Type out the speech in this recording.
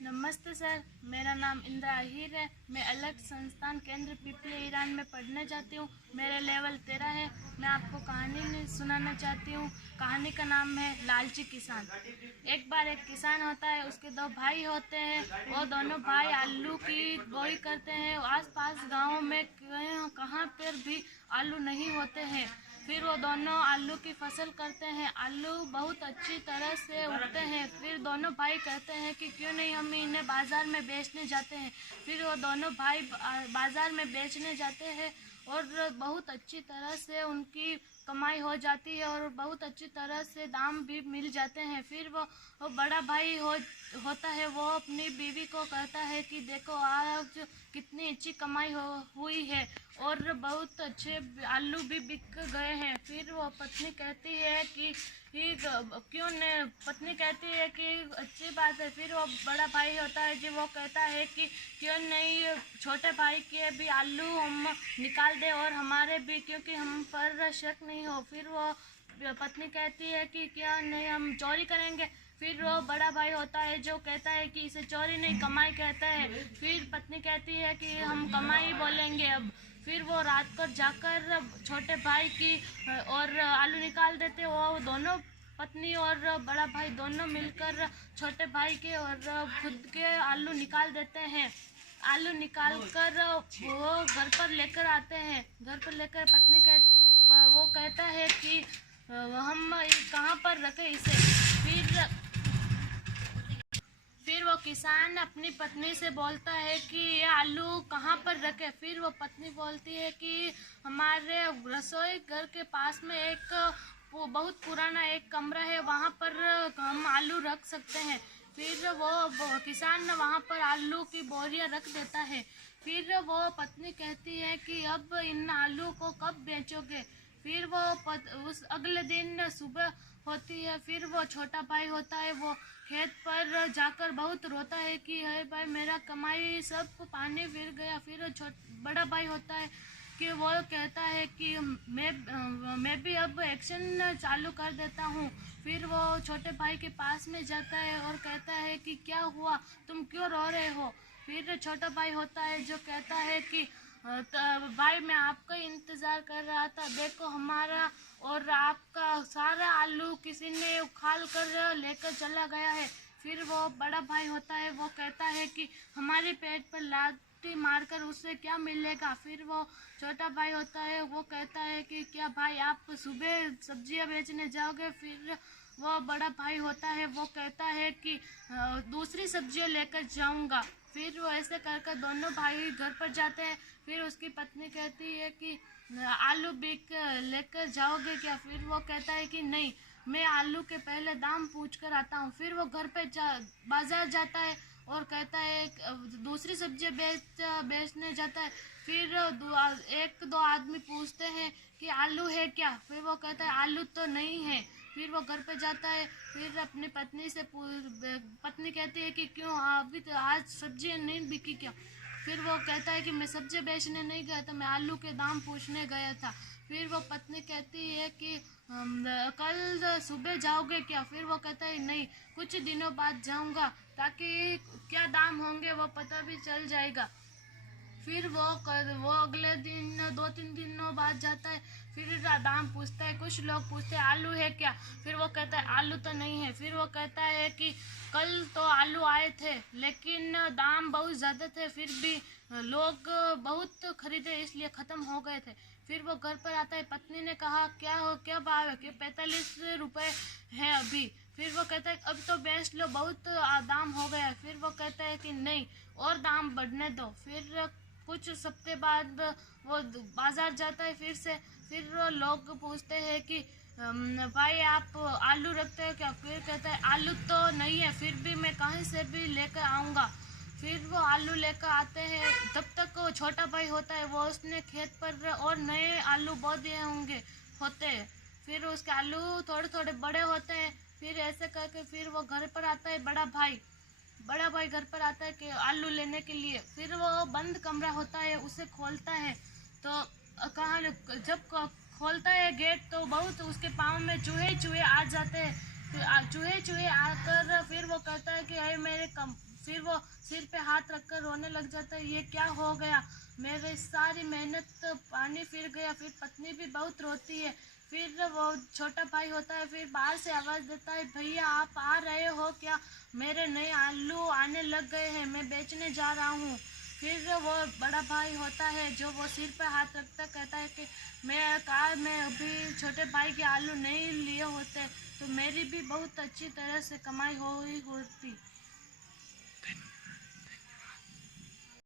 नमस्ते सर, मेरा नाम इंद्रा आहिर है। मैं अलग संस्थान केंद्र पिपली ईरान में पढ़ने जाती हूँ। मेरा लेवल 13 है। मैं आपको कहानी सुनाना चाहती हूँ। कहानी का नाम है लालची किसान। एक बार एक किसान होता है, उसके दो भाई होते हैं। वो दोनों भाई आलू की बोई करते हैं। आसपास गाँव में कहाँ पर भी आलू नहीं होते हैं। फिर वो दोनों आलू की फसल करते हैं। आलू बहुत अच्छी तरह से उगते हैं। फिर दोनों भाई कहते हैं कि क्यों नहीं हम इन्हें बाज़ार में बेचने जाते हैं। फिर वो दोनों भाई बाज़ार में बेचने जाते हैं और बहुत अच्छी तरह से उनकी कमाई हो जाती है और बहुत अच्छी तरह से दाम भी मिल जाते हैं। फिर वो बड़ा भाई होता है। वो अपनी बीवी को कहता है कि देखो आज कितनी अच्छी कमाई हुई है और बहुत अच्छे आलू भी बिक गए हैं। फिर वो पत्नी कहती है कि क्यों ने पत्नी कहती है कि अच्छी बात है। फिर वो बड़ा भाई होता है जी, वो कहता है कि क्यों नहीं छोटे भाई के भी आलू हम निकाल दे और हमारे भी, क्योंकि हम पर शक नहीं हो। फिर वो पत्नी कहती है कि क्या नहीं हम चोरी करेंगे। फिर वो बड़ा भाई होता है जो कहता है कि इसे चोरी नहीं कमाई कहता है। फिर पत्नी कहती है कि हम कमाई बोलेंगे अब। फिर वो रात को जाकर छोटे भाई की और आलू निकाल देते। वो दोनों पत्नी और बड़ा भाई दोनों मिलकर छोटे भाई के और खुद के आलू निकाल देते हैं। आलू निकाल कर वो घर पर लेकर आते हैं। घर पर लेकर पत्नी वो कहता है कि हम कहाँ पर रखें इसे। फिर वो किसान अपनी पत्नी से बोलता है कि ये आलू कहाँ पर रखे। फिर वो पत्नी बोलती है कि हमारे रसोई घर के पास में एक बहुत पुराना एक कमरा है, वहाँ पर हम आलू रख सकते हैं। फिर वो किसान वहाँ पर आलू की बोरियां रख देता है। फिर वो पत्नी कहती है कि अब इन आलू को कब बेचोगे। फिर वो उस अगले दिन सुबह होती है। फिर वो छोटा भाई होता है, वो खेत पर जाकर बहुत रोता है कि अरे भाई मेरा कमाई सब पानी फिर गया। फिर बड़ा भाई होता है कि वो कहता है कि मैं भी अब एक्शन चालू कर देता हूँ। फिर वो छोटे भाई के पास में जाता है और कहता है कि क्या हुआ, तुम क्यों रो रहे हो। फिर छोटा भाई होता है जो कहता है कि भाई मैं आपका इंतज़ार कर रहा था, देखो हमारा और आपका सारा आलू किसी ने उखाड़ कर लेकर चला गया है। फिर वो बड़ा भाई होता है, वो कहता है कि हमारे पेट पर लाठी मारकर उससे क्या मिलेगा। फिर वो छोटा भाई होता है, वो कहता है कि क्या भाई आप सुबह सब्जियां बेचने जाओगे। फिर वो बड़ा भाई होता है, वो कहता है कि दूसरी सब्जियां लेकर जाऊंगा। फिर वो ऐसे कर दोनों भाई घर पर जाते हैं। फिर उसकी पत्नी कहती है कि आलू बिक लेकर जाओगे क्या। फिर वो कहता है कि नहीं, मैं आलू के पहले दाम पूछ कर आता हूँ। फिर वो घर पे बाजार जाता है और कहता है दूसरी सब्जी बेचने जाता है। फिर एक दो आदमी पूछते हैं कि आलू है क्या। फिर वो कहता है आलू तो नहीं है। फिर वो घर पे जाता है। फिर अपनी पत्नी से पत्नी कहती है कि क्यों अभी तो आज सब्जी नहीं बिकी क्या। फिर वो कहता है कि मैं सब्जी बेचने नहीं गया था, मैं आलू के दाम पूछने गया था। फिर वो पत्नी कहती है कि कल सुबह जाओगे क्या। फिर वो कहता है नहीं, कुछ दिनों बाद जाऊंगा, ताकि क्या दाम होंगे वो पता भी चल जाएगा। फिर वो अगले दिन 2-3 दिनों बाद जाता है। फिर दाम पूछता है। कुछ लोग पूछते हैं आलू है क्या। फिर वो कहता है आलू तो नहीं है। फिर वो कहता है कि कल तो आलू आए थे लेकिन दाम बहुत ज़्यादा थे, फिर भी लोग बहुत खरीदे इसलिए ख़त्म हो गए थे। फिर वो घर पर आता है। पत्नी ने कहा क्या भाव है कि 45 रुपये है अभी। फिर वो कहता है अब तो बेच लो, बहुत दाम हो गया। फिर वो कहता है कि नहीं, और दाम बढ़ने दो। फिर कुछ हफ्ते बाद वो बाजार जाता है फिर से। फिर लोग पूछते हैं कि भाई आप आलू रखते हो क्या। फिर कहता है आलू तो नहीं है, फिर भी मैं कहीं से भी लेकर आऊँगा। फिर वो आलू लेकर आते हैं। तब तक वो छोटा भाई होता है, वो उसने खेत पर और नए आलू बो दिए होते हैं। फिर उसके आलू थोड़े थोड़े बड़े होते हैं। फिर ऐसे करके फिर वो घर पर आता है। बड़ा भाई घर पर आता है कि आलू लेने के लिए। फिर वो बंद कमरा होता है, उसे खोलता है तो कहाँ जब खोलता है गेट तो बहुत उसके पाँव में चूहे आ जाते हैं। चूहे चूहे आकर फिर वो कहता है कि अरे मेरे कम, फिर वो सिर पे हाथ रखकर रोने लग जाता है, ये क्या हो गया, मेरी सारी मेहनत पानी फिर गया। फिर पत्नी भी बहुत रोती है। फिर वो छोटा भाई होता है, फिर बाहर से आवाज़ देता है, भैया आप आ रहे हो क्या, मेरे नए आलू आने लग गए हैं, मैं बेचने जा रहा हूँ। फिर वो बड़ा भाई होता है जो वो सिर पे हाथ रखता कहता है कि मैं अभी छोटे भाई के आलू नहीं लिए होते तो मेरी भी बहुत अच्छी तरह से कमाई हो ही होती।